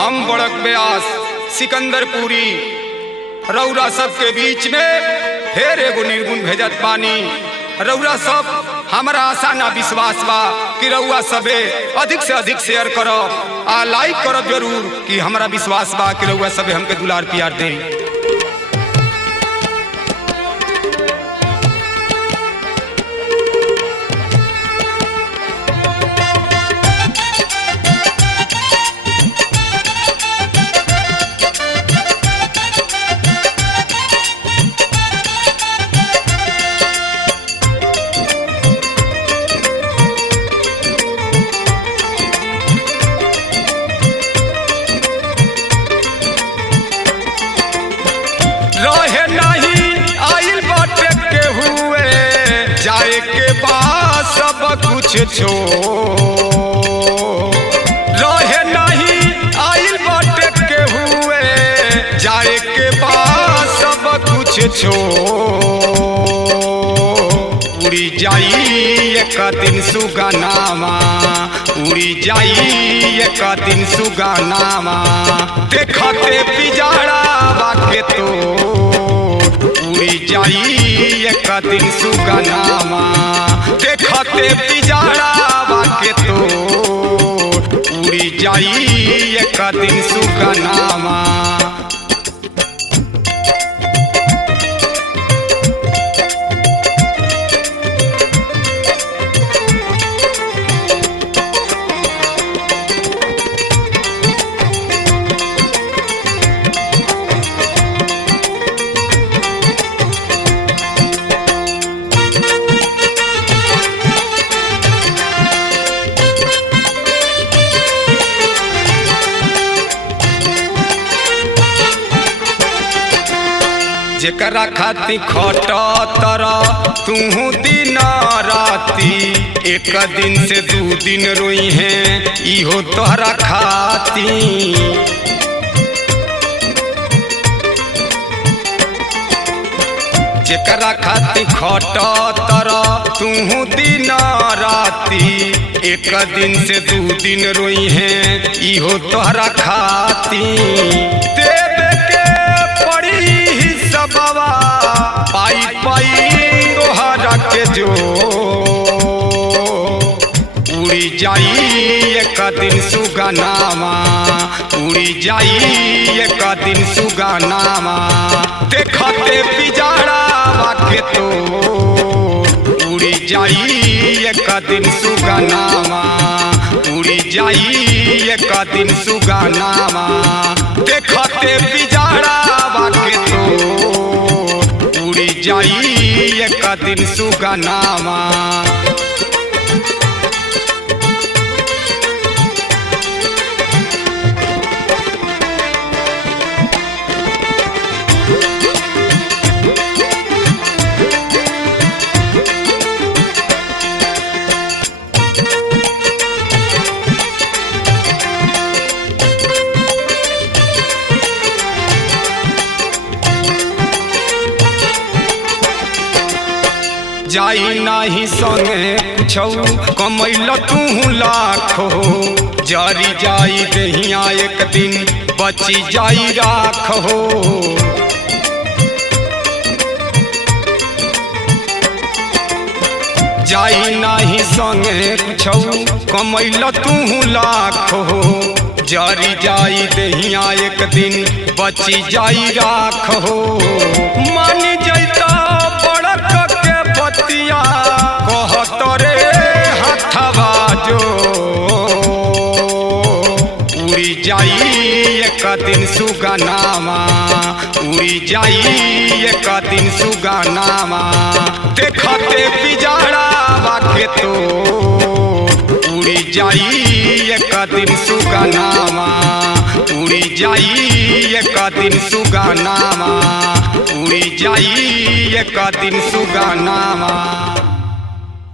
हम बड़क ब्यास सिकंदरपुरी रौरा सब के बीच में फिर एगो निर्गुण भेजत पानी। रौरा सब हमारा आशा ना विश्वास बा कि रउआ सबे अधिक से अधिक शेयर करो आ लाइक करो जरूर कि हमारा विश्वास बा कि रउआ सबे हमके दुलार प्यार दे। रहे नहीं आइल बाटे के हुए जाए के बाद सब कुछ रहे नहीं आइल बाटे के हुए जाए के बाद सब कुछ उड़ी जाई एक दिन सुगनामा, उड़ी जाई एक दिन सुगनामा। देखते पिजाड़ा बाके तो उड़ी जाई एक दिन सुगनामा। देखते पिजाड़ा बाके तो उड़ी जाई एक दिन सुगनामा। जेकरा खाती खटर तूहू दिन राती, एक दिन से दू दिन रोई है इहो तोहरा खाती। जेकरा खाती खटर तूहू दिन राती, एक दिन से दू दिन रोई है इहो तोहरा खाती। देवे के पड़ी बाबा पाई पाई तोहरा के जो उड़ी जाई एक दिन सुगनामा, उड़ी जाई एक दिन सुगनामा। देखते पिजाड़ा बाके तो उड़ी जाई एक दिन सुगनामा, उड़ी जाई एक दिन सुगनामा। देखते पिजाड़ा बाके तो उड़ी जाई एक दिन सुगनामा। जाई नाही संगे कुछौ कमैल तू लाखो, जारी जाई दहिया एक दिन बची जाई राखो। जाई नाही संगे कुछौ कमैल तू लाखो, जारी जाई दहिया एक दिन बची जाई राखो। मान जैता कहत रे हथवा जो उड़ी जाई एक दिन सुगनामा, उड़ी जाई एक दिन सुगनामा। देखते पिजाड़ा बाके तो उड़ी जाई एक दिन सुगनामा, उड़ी जाई एक दिन सुगनामा, उड़ी जाई एक दिन सुगनामा।